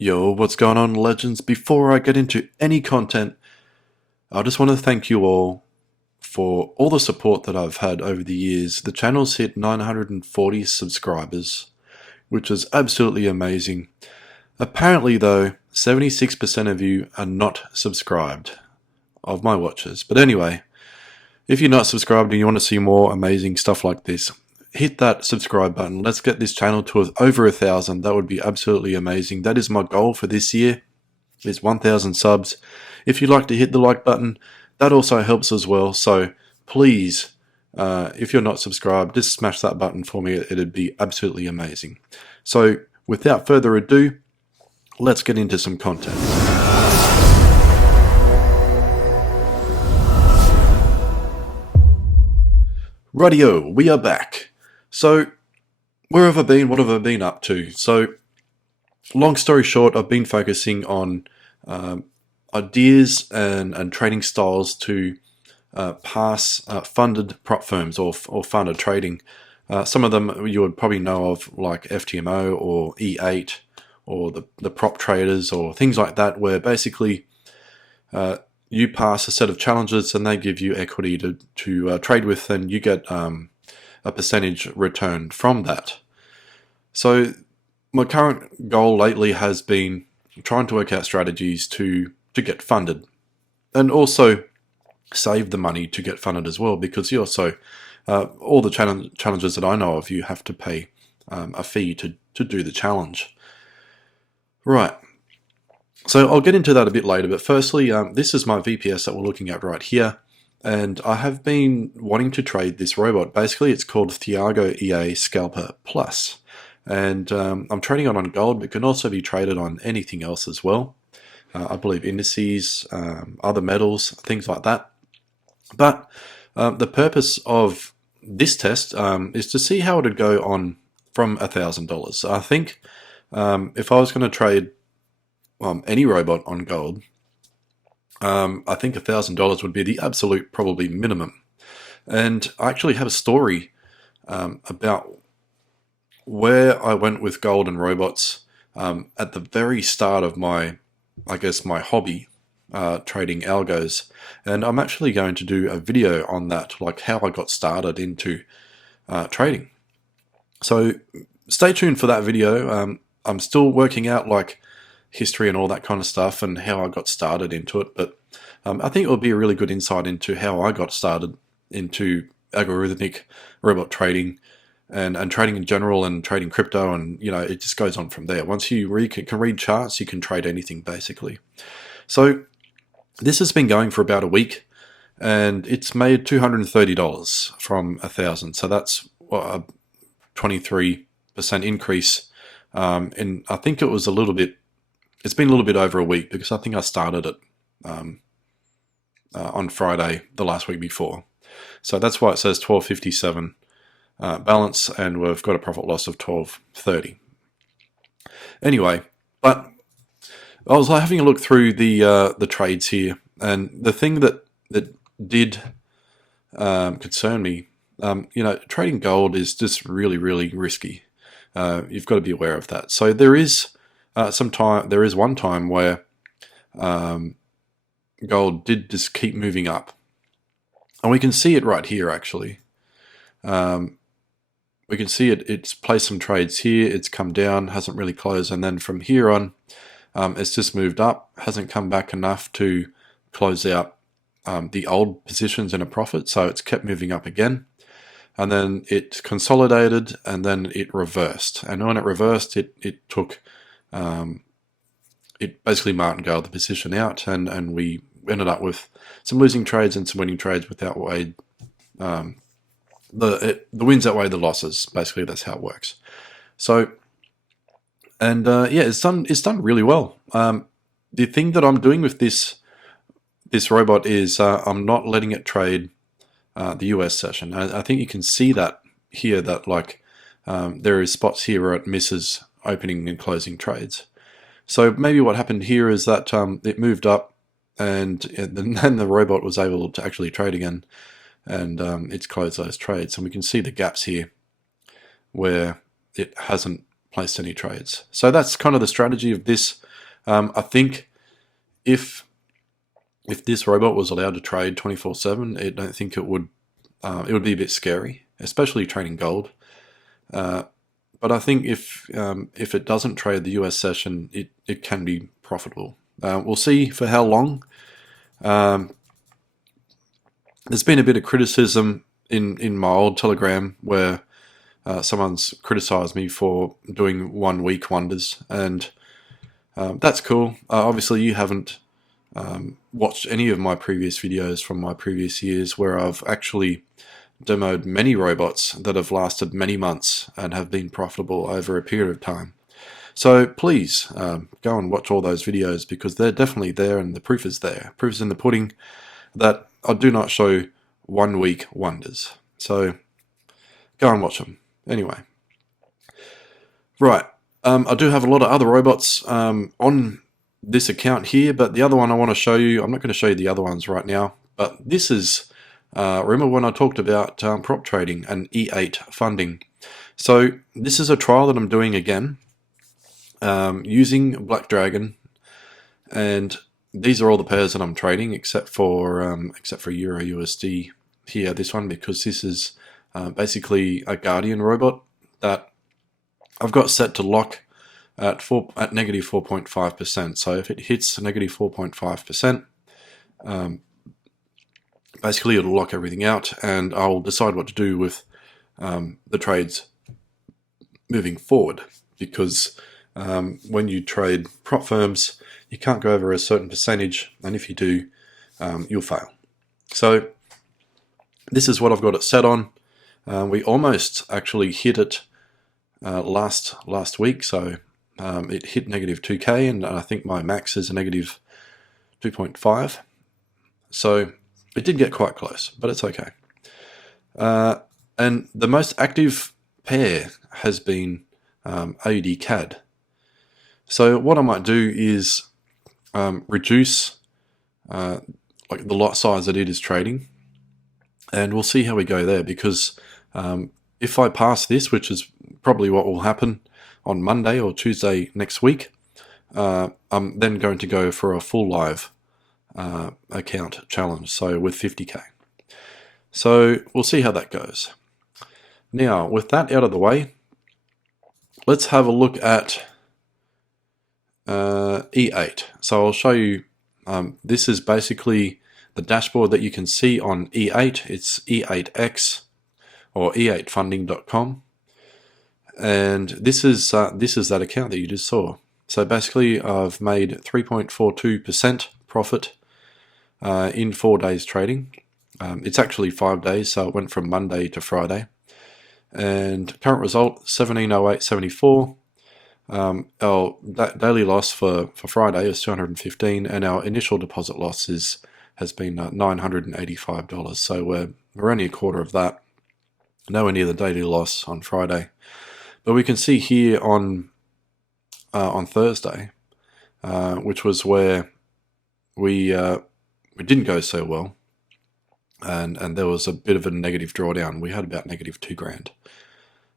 Yo, what's going on, legends? Before I get into any content, I just want to thank you all for all the support that I've had over the years. The channel's hit 940 subscribers, which is absolutely amazing. Apparently, though, 76% of you are not subscribed of my watchers. But anyway, if you're not subscribed and you want to see more amazing stuff like this, hit that subscribe button. Let's get this channel to over 1,000. That would be absolutely amazing. That is my goal for this year, is 1,000 subs. If you'd like to hit the like button, that also helps as well. So please, if you're not subscribed, just smash that button for me. It'd be absolutely amazing. So without further ado, let's get into some content. Rightio, we are back. So, where have I been? What have I been up to? So, long story short, I've been focusing on ideas and trading styles to pass funded prop firms or funded trading. Some of them you would probably know of, like FTMO or E8 or the prop traders or things like that, where basically you pass a set of challenges and they give you equity to trade with, and you get a percentage return from that. So my current goal lately has been trying to work out strategies to get funded, and also save the money to get funded as well, because you also all the challenges that I know of, you have to pay a fee to do the challenge. Right. So I'll get into that a bit later, but firstly, this is my VPS that we're looking at right here, and I have been wanting to trade this robot. Basically, it's called Thiago EA Scalper Plus, and I'm trading it on gold, but can also be traded on anything else as well. I believe indices, other metals, things like that. But the purpose of this test is to see how it would go on from $1,000. I think if I was going to trade any robot on gold, I think $1,000 would be the absolute probably minimum. And I actually have a story about where I went with gold and robots at the very start of my hobby, trading algos. And I'm actually going to do a video on that, like how I got started into trading. So stay tuned for that video. I'm still working out like history and all that kind of stuff and how I got started into it, but I think it will be a really good insight into how I got started into algorithmic robot trading and trading in general, and trading crypto, and it just goes on from there. Once you can read charts, you can trade anything basically. So this has been going for about a week, and it's made $230 from 1,000. So that's a 23% increase. And I think it was it's been a little bit over a week, because I think I started it on Friday the last week before. So that's why it says 1257 balance, and we've got a profit loss of 1230. Anyway, but I was having a look through the trades here, and the thing that did concern me, trading gold is just really, really risky. You've got to be aware of that. So there is one time where gold did just keep moving up, and we can see it right here actually. We can see it's placed some trades here, it's come down, hasn't really closed, and then from here on it's just moved up, hasn't come back enough to close out the old positions in a profit, so it's kept moving up again. And then it consolidated, and then it reversed. And when it reversed, it took, it basically martingale the position out, and we ended up with some losing trades and some winning trades without weighed. The wins outweigh the losses. Basically, that's how it works. So, and yeah, it's done really well. The thing that I'm doing with this robot is I'm not letting it trade the US session. I think you can see that here, that like there is spots here where it misses opening and closing trades. So maybe what happened here is that it moved up, and then the robot was able to actually trade again, and it's closed those trades. And we can see the gaps here where it hasn't placed any trades. So that's kind of the strategy of this. I think if this robot was allowed to trade 24/7, I don't think it would be a bit scary, especially trading gold. But I think if it doesn't trade the US session, it can be profitable. We'll see for how long. There's been a bit of criticism in my old Telegram where someone's criticized me for doing 1 week wonders, and that's cool. Obviously you haven't watched any of my previous videos from my previous years where I've actually demoed many robots that have lasted many months and have been profitable over a period of time. So please go and watch all those videos, because they're definitely there and the proof is there. Proof is in the pudding that I do not show 1 week wonders. So go and watch them. Anyway. Right. I do have a lot of other robots on this account here, but the other one I want to show you, I'm not going to show you the other ones right now, but this is, remember when I talked about prop trading and E8 funding. So this is a trial that I'm doing again, using Black Dragon, and these are all the pairs that I'm trading except for Euro USD here, this one, because this is basically a Guardian robot that I've got set to lock at negative 4.5%. So if it hits negative 4.5%, basically it'll lock everything out, and I'll decide what to do with the trades moving forward, because when you trade prop firms, you can't go over a certain percentage, and if you do, you'll fail. So this is what I've got it set on. We almost actually hit it last week, so it hit negative 2k, and I think my max is a negative 2.5. So it did get quite close, but it's okay. And the most active pair has been AUD CAD. So what I might do is reduce like the lot size that it is trading, and we'll see how we go there, because if I pass this, which is probably what will happen on Monday or Tuesday next week, I'm then going to go for a full live account challenge, so with 50k. So we'll see how that goes. Now, with that out of the way, let's have a look at E8. So I'll show you, this is basically the dashboard that you can see on E8. It's E8X or e8funding.com, and this is that account that you just saw. So basically I've made 3.42% profit in 4 days trading. It's actually 5 days, so it went from Monday to Friday. And current result 1708.74. Our daily loss for Friday is 215, and our initial deposit loss has been $985. So we're only a quarter of that. Nowhere near the daily loss on Friday. But we can see here on Thursday, which was where we didn't go so well, and there was a bit of a negative drawdown. We had about negative $2,000,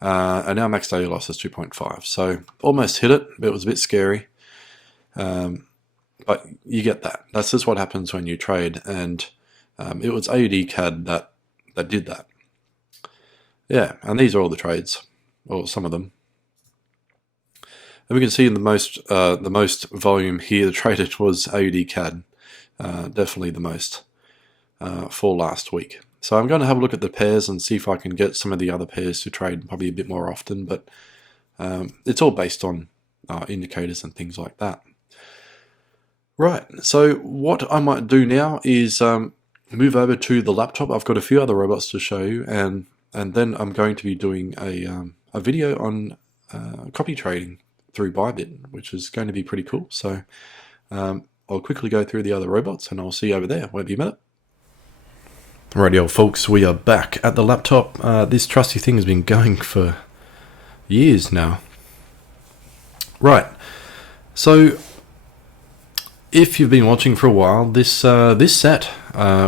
and our max daily loss is 2.5. So almost hit it, but it was a bit scary. But you get that. That's just what happens when you trade, and it was AUD CAD that did that. Yeah, and these are all the trades, or some of them. And we can see in the most volume here, the traded was AUD CAD, definitely the most for last week. So I'm going to have a look at the pairs and see if I can get some of the other pairs to trade probably a bit more often, but it's all based on indicators and things like that. Right, so what I might do now is move over to the laptop. I've got a few other robots to show you, and then I'm going to be doing a video on copy trading through Bybit, which is going to be pretty cool. So I'll quickly go through the other robots, and I'll see you over there. Won't be a minute. Rightio, folks, we are back at the laptop. This trusty thing has been going for years now. Right, so if you've been watching for a while, this set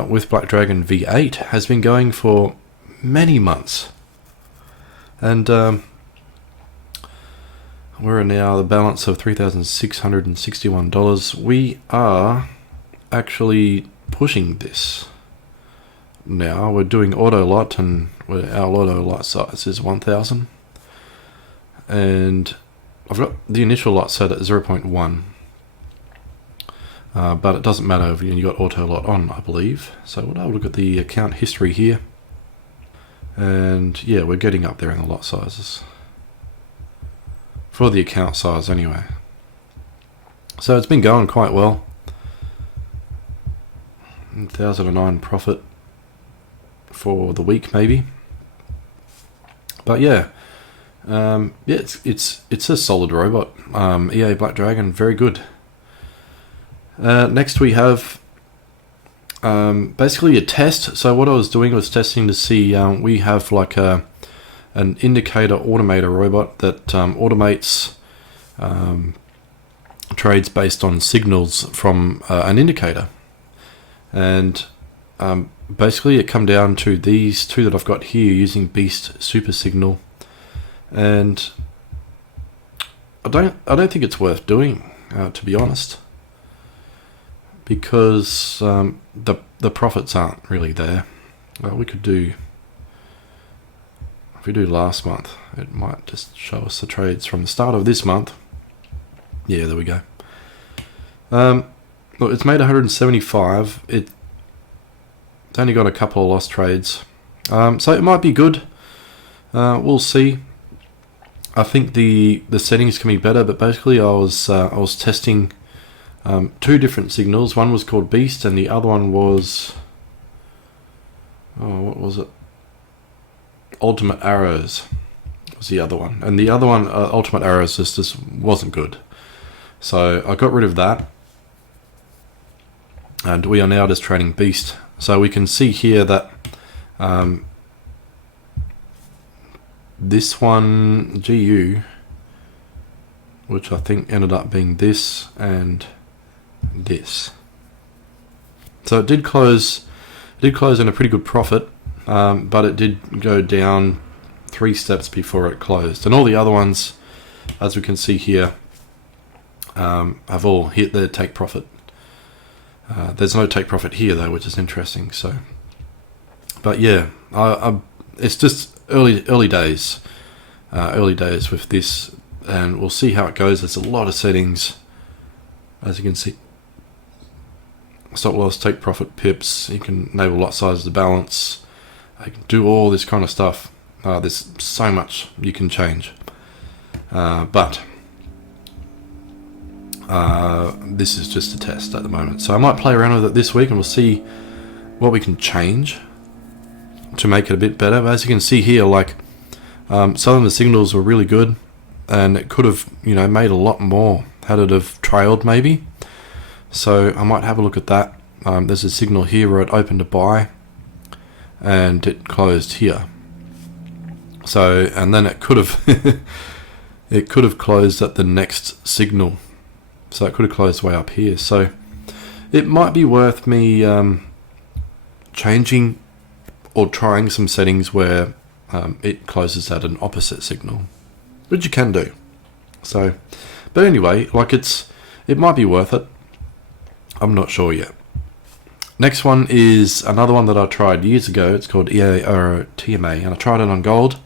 with Black Dragon V8 has been going for many months, and We're now the balance of $3,661. We are actually pushing this. Now we're doing auto lot, and our auto lot size is 1,000, and I've got the initial lot set at 0.1, but it doesn't matter if you got auto lot on, I believe. So we'll have a look at the account history here, and yeah, we're getting up there in the lot sizes for the account size anyway. So it's been going quite well. 1,009 profit for the week maybe, but yeah, it's a solid robot. EA Black Dragon, very good. Next we have basically a test. So what I was doing was testing to see, we have like an indicator automator robot that automates trades based on signals from an indicator, and basically it come down to these two that I've got here using Beast Super Signal, and I don't think it's worth doing, to be honest, because the profits aren't really there. We could do, if we do last month, it might just show us the trades from the start of this month. Yeah, there we go. Look, it's made 175. It's only got a couple of lost trades, so it might be good. We'll see. I think the settings can be better, but basically I was testing two different signals. One was called Beast, and the other one was, what was it? Ultimate Arrows was the other one, and the other one, Ultimate Arrows, just wasn't good. So I got rid of that, and we are now just trading Beast. So we can see here that this one, GU, which I think ended up being this and this. So it did close in a pretty good profit, but it did go down 3 steps before it closed. And all the other ones, as we can see here, have all hit their take profit. There's no take profit here though, which is interesting. So, but yeah, it's just early days with this, and we'll see how it goes. There's a lot of settings, as you can see. Stop loss, take profit, pips. You can enable lot size to balance. You can do all this kind of stuff. There's so much you can change, but this is just a test at the moment. So I might play around with it this week, and we'll see what we can change to make it a bit better. But as you can see here, like some of the signals were really good, and it could have, made a lot more had it have trailed maybe. So I might have a look at that. There's a signal here where it opened to buy, and it closed here. So, and then it could have it could have closed at the next signal. So it could have closed way up here. So it might be worth me changing or trying some settings where it closes at an opposite signal, which you can do. So, but anyway, like it might be worth it. I'm not sure yet. Next one is another one that I tried years ago. It's called TMA, and I tried it on gold,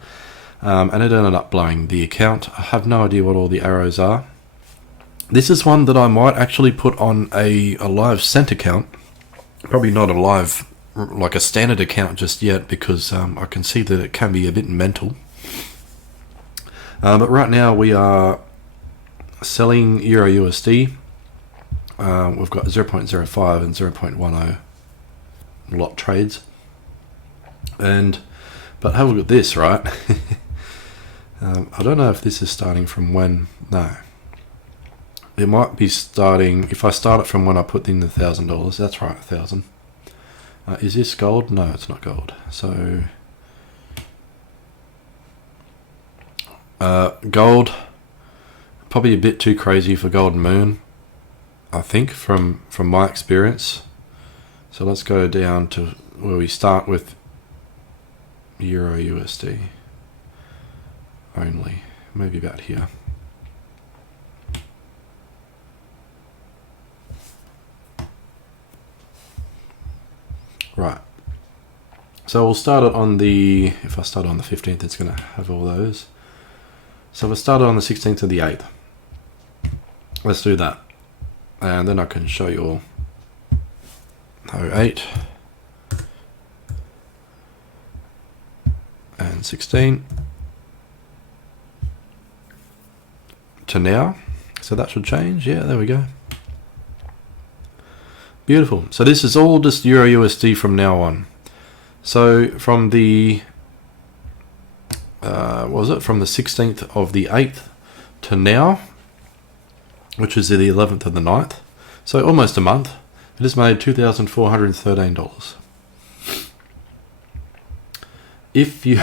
and it ended up blowing the account. I have no idea what all the arrows are. This is one that I might actually put on a live cent account. Probably not a live, like a standard account just yet, because I can see that it can be a bit mental. But right now we are selling Euro USD. We've got 0.05 and 0.10 lot trades. But have a look at this, right? I don't know if this is starting from when. No. It might be starting, if I start it from when I put in the $1,000, that's right, 1,000. Is this gold? No, it's not gold. So, gold, probably a bit too crazy for Golden Moon, I think, from my experience. So let's go down to where we start with Euro USD only, maybe about here. Right. So we'll start it on the, if I start on the 15th, it's going to have all those. So we'll start it on the 16th of the 8th. Let's do that. And then I can show you all 08 and 16 to now. So that should change. Yeah, there we go. Beautiful. So this is all just Euro USD from now on. So from the what was it? From the 16th of the 8th to now, which is the 11th of the 9th. So almost a month. It has made $2,413. If you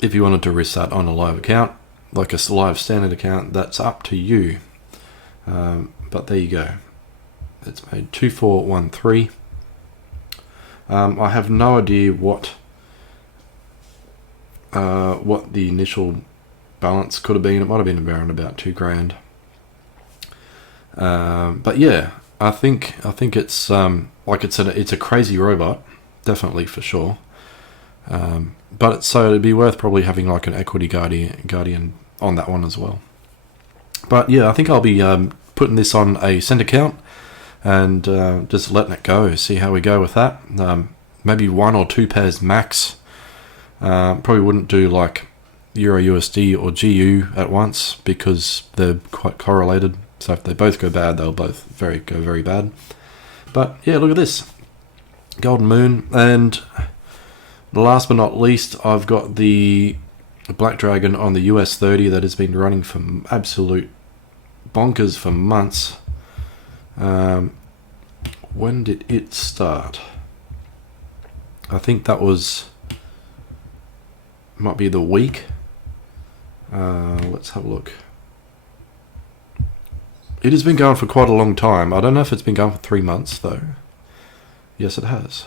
if you wanted to risk that on a live account, like a live standard account, that's up to you. But there you go. It's made 2413. I have no idea what the initial balance could have been. It might have been around about $2,000. But yeah, I think it's like it's a crazy robot, definitely for sure. But so it'd be worth probably having like an equity guardian on that one as well. But yeah, I think I'll be putting this on a cent account and just letting it go, see how we go with that. Maybe 1 or 2 pairs max. Probably wouldn't do like Euro USD or GU at once because they're quite correlated. So if they both go bad, they'll both go very bad. But yeah, look at this. Golden Moon. And last but not least, I've got the Black Dragon on the US 30 that has been running for absolute bonkers for months. When did it start? I think that might be the week. Let's have a look. It has been going for quite a long time. I don't know if it's been going for 3 months though. Yes, it has.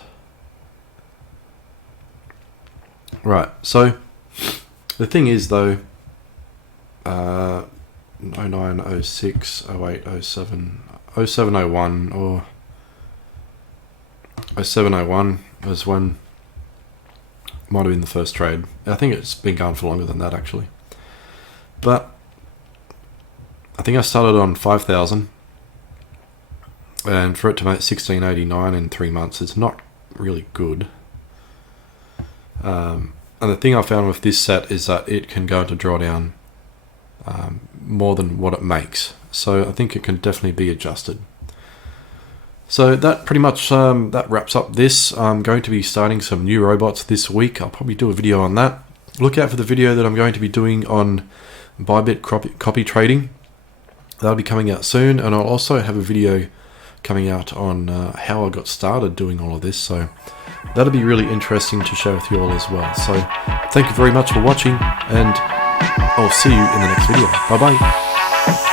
Right, so the thing is though, 09, 06, 08, 07, 07, 01 or 07, 01 was when might have been the first trade. I think it's been going for longer than that actually. But I think I started on 5,000, and for it to make 1689 in 3 months, it's not really good. And the thing I found with this set is that it can go into drawdown more than what it makes. So I think it can definitely be adjusted. So that pretty much that wraps up this. I'm going to be starting some new robots this week. I'll probably do a video on that. Look out for the video that I'm going to be doing on Bybit copy trading. That'll be coming out soon, and I'll also have a video coming out on how I got started doing all of this. So that'll be really interesting to share with you all as well. So thank you very much for watching, and I'll see you in the next video. Bye bye.